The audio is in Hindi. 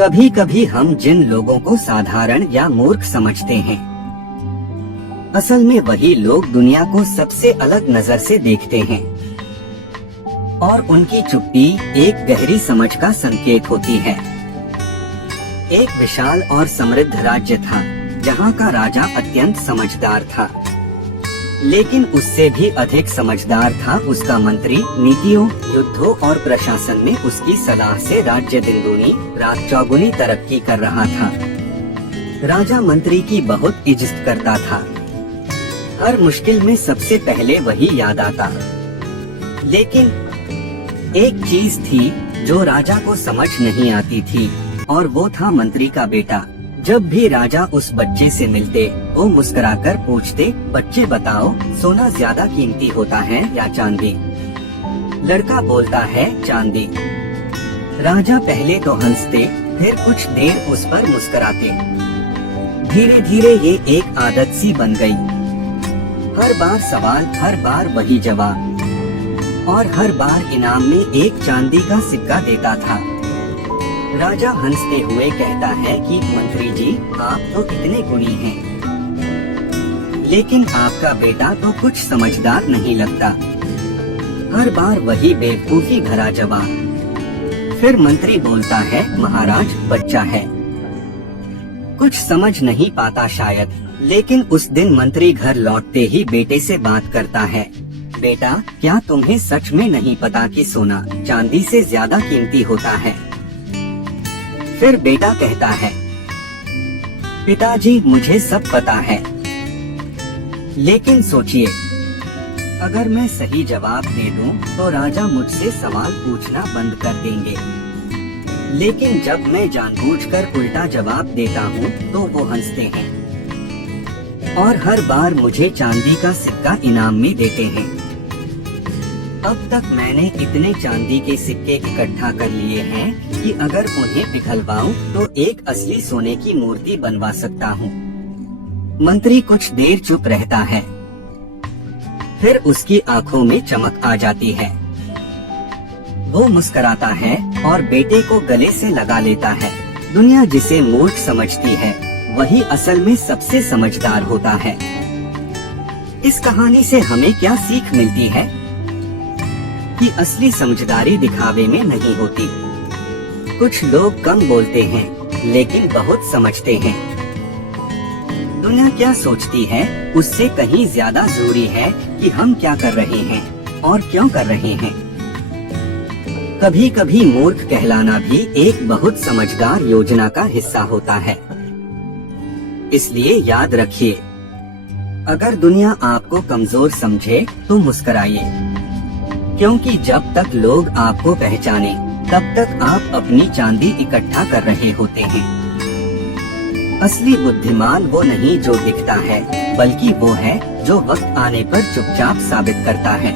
कभी कभी हम जिन लोगों को साधारण या मूर्ख समझते हैं, असल में वही लोग दुनिया को सबसे अलग नजर से देखते हैं और उनकी चुप्पी एक गहरी समझ का संकेत होती है। एक विशाल और समृद्ध राज्य था जहाँ का राजा अत्यंत समझदार था, लेकिन उससे भी अधिक समझदार था उसका मंत्री। नीतियों, युद्धों और प्रशासन में उसकी सलाह से राज्य दिन दूनी रात चौगुनी तरक्की कर रहा था। राजा मंत्री की बहुत इज्जत करता था, हर मुश्किल में सबसे पहले वही याद आता। लेकिन एक चीज थी जो राजा को समझ नहीं आती थी, और वो था मंत्री का बेटा। जब भी राजा उस बच्चे से मिलते, वो मुस्कुराकर पूछते, बच्चे बताओ, सोना ज्यादा कीमती होता है या चांदी? लड़का बोलता है, चांदी। राजा पहले तो हंसते, फिर कुछ देर उस पर मुस्कुराते। धीरे धीरे ये एक आदत सी बन गई। हर बार सवाल, हर बार वही जवाब, और हर बार इनाम में एक चांदी का सिक्का देता था। राजा हंसते हुए कहता है कि मंत्री जी, आप तो इतने गुणी हैं, लेकिन आपका बेटा तो कुछ समझदार नहीं लगता। हर बार वही बेवकूफी भरा जवाब। फिर मंत्री बोलता है, महाराज, बच्चा है, कुछ समझ नहीं पाता शायद। लेकिन उस दिन मंत्री घर लौटते ही बेटे से बात करता है, बेटा, क्या तुम्हें सच में नहीं पता कि सोना चांदी से ज्यादा कीमती होता है? फिर बेटा कहता है, पिताजी, मुझे सब पता है, लेकिन सोचिए, अगर मैं सही जवाब दे दूं तो राजा मुझसे सवाल पूछना बंद कर देंगे, लेकिन जब मैं जानबूझकर उल्टा जवाब देता हूं तो वो हंसते हैं और हर बार मुझे चांदी का सिक्का इनाम में देते हैं। अब तक मैंने इतने चांदी के सिक्के इकट्ठा कर लिए हैं कि अगर उन्हें पिघलवाऊं तो एक असली सोने की मूर्ति बनवा सकता हूँ। मंत्री कुछ देर चुप रहता है, फिर उसकी आंखों में चमक आ जाती है। वो मुस्कुराता है और बेटे को गले से लगा लेता है। दुनिया जिसे मूर्ख समझती है, वही असल में सबसे समझदार होता है। इस कहानी से हमें क्या सीख मिलती है? कि असली समझदारी दिखावे में नहीं होती। कुछ लोग कम बोलते हैं लेकिन बहुत समझते हैं। दुनिया क्या सोचती है, उससे कहीं ज्यादा जरूरी है कि हम क्या कर रहे हैं और क्यों कर रहे हैं। कभी कभी मूर्ख कहलाना भी एक बहुत समझदार योजना का हिस्सा होता है। इसलिए याद रखिए, अगर दुनिया आपको कमजोर समझे तो मुस्कुराइए, क्योंकि जब तक लोग आपको पहचाने तब तक आप अपनी चांदी इकट्ठा कर रहे होते हैं। असली बुद्धिमान वो नहीं जो दिखता है, बल्कि वो है जो वक्त आने पर चुपचाप साबित करता है।